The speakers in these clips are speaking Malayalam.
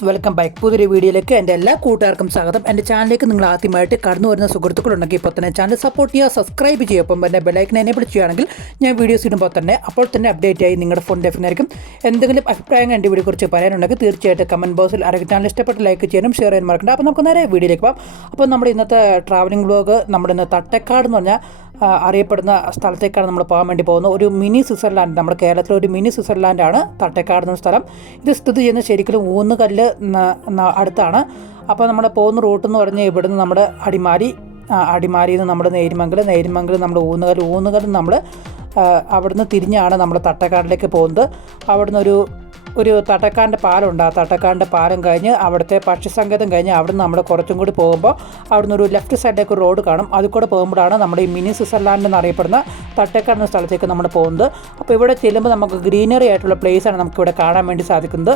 Friends, welcome back. പുതിയൊരു വീഡിയോയിലേക്ക് എൻ്റെ എല്ലാ കൂട്ടുകാർക്കും സ്വാഗതം. എൻ്റെ ചാനലിലേക്ക് നിങ്ങൾ ആദ്യമായിട്ട് കടന്നു വരുന്ന സുഹൃത്തുക്കളുണ്ടെങ്കിൽ ഇപ്പോൾ തന്നെ ചാനൽ സപ്പോർട്ട് ചെയ്യുക, സബ്സ്ക്രൈബ് ചെയ്യുക. ഒപ്പം തന്നെ ബെല്ലൈക്കൻ എനേബിൾ ചെയ്യുകയാണെങ്കിൽ ഞാൻ വീഡിയോസ് ഇടുമ്പോൾ തന്നെ അപ്പോൾ തന്നെ അപ്ഡേറ്റ് ആയി നിങ്ങളുടെ ഫോൺ ഡെഫിനായിരിക്കും. എന്തെങ്കിലും അഭിപ്രായങ്ങൾ എൻ്റെ വീഡിയോയെക്കുറിച്ച് പറയാനുണ്ടെങ്കിൽ തീർച്ചയായിട്ടും കമൻറ്റ് ബോക്സിൽ അറിയിക്കും. ചാനൽ ഇഷ്ടപ്പെട്ട് ലൈക്ക് ചെയ്യാനും ഷെയർ ചെയ്യാൻ മറക്കണ്ട. അപ്പോൾ നമുക്ക് നേരെ വീഡിയോയിലേക്ക് പോകാം. അപ്പോൾ നമ്മുടെ ഇന്നത്തെ ട്രാവലിംഗ് വ്ലോഗ് നമ്മുടെ ഇന്ന് തട്ടേക്കാട് എന്ന് പറഞ്ഞാൽ അറിയപ്പെടുന്ന സ്ഥലത്തേക്കാണ് നമ്മൾ പോകാൻ വേണ്ടി പോകുന്നത്. ഒരു മിനി സ്വിറ്റ്സർലാൻഡ്, നമ്മുടെ കേരളത്തിലെ ഒരു മിനി സ്വിറ്റ്സർലാൻഡാണ് തട്ടേക്കാട് എന്ന സ്ഥലം. ഇത് സ്ഥിതി ചെയ്യുന്നത് ശരിക്കും ഊന്നുകല്ല് അടുത്താണ്. അപ്പോൾ നമ്മൾ പോകുന്ന റൂട്ട് എന്ന് പറഞ്ഞാൽ ഇവിടുന്ന് നമ്മുടെ അടിമാലിയിൽ നിന്ന് നമ്മുടെ നേരിമംഗലം നമ്മുടെ ഊന്നുകല്ല് നമ്മൾ അവിടുന്ന് തിരിഞ്ഞാണ് നമ്മൾ തട്ടേക്കാടിലേക്ക് പോകുന്നത്. അവിടുന്ന് ഒരു തട്ടക്കാടിൻ്റെ പാലമുണ്ട്. ആ തട്ടക്കാടിൻ്റെ പാലം കഴിഞ്ഞ് അവിടുത്തെ പക്ഷിസങ്കേതം കഴിഞ്ഞ് അവിടുന്ന് നമ്മൾ കുറച്ചും കൂടി പോകുമ്പോൾ അവിടുന്ന് ഒരു ലെഫ്റ്റ് സൈഡിലേക്ക് ഒരു റോഡ് കാണും. അതിൽ കൂടെ പോകുമ്പോഴാണ് നമ്മുടെ ഈ മിനി സ്വിറ്റ്സർലാൻഡ് എന്നറിയപ്പെടുന്ന തട്ടക്കാട് എന്ന സ്ഥലത്തേക്ക് നമ്മൾ പോകുന്നത്. അപ്പോൾ ഇവിടെ ചെല്ലുമ്പോൾ നമുക്ക് ഗ്രീനറി ആയിട്ടുള്ള പ്ലേസാണ് നമുക്കിവിടെ കാണാൻ വേണ്ടി സാധിക്കുന്നത്.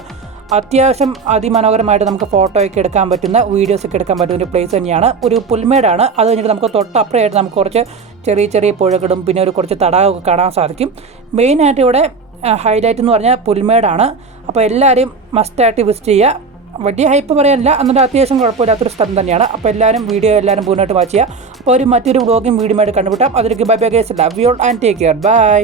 അത്യാവശ്യം അതിമനോഹരമായിട്ട് നമുക്ക് ഫോട്ടോയൊക്കെ എടുക്കാൻ പറ്റുന്ന, വീഡിയോസൊക്കെ എടുക്കാൻ പറ്റുന്ന ഒരു പ്ലേസ് തന്നെയാണ്. ഒരു പുൽമേടാണ്. അത് കഴിഞ്ഞിട്ട് നമുക്ക് തൊട്ടപ്പുറമായിട്ട് നമുക്ക് കുറച്ച് ചെറിയ പുഴകളും പിന്നെ കുറച്ച് തടാകമൊക്കെ കാണാൻ സാധിക്കും. മെയിനായിട്ട് ഇവിടെ ഹൈലൈറ്റ് എന്ന് പറഞ്ഞാൽ പുൽമേടാണ്. അപ്പോൾ എല്ലാവരും മസ്റ്റായിട്ട് വിസിറ്റ് ചെയ്യുക. വലിയ ഹൈപ്പ് പറയാനില്ല, എന്നിട്ട് അത്യാവശ്യം കുഴപ്പമില്ലാത്തൊരു സ്ഥലം തന്നെയാണ്. അപ്പോൾ എല്ലാവരും പൂർണ്ണമായിട്ട് വാച്ച് ചെയ്യുക. അപ്പോൾ മറ്റൊരു വ്ളോഗും വീഡിയോ ആയിട്ട് കണ്ടുപിട്ടാം. അതിലേക്ക് bye bye guys, love you all and take care, by.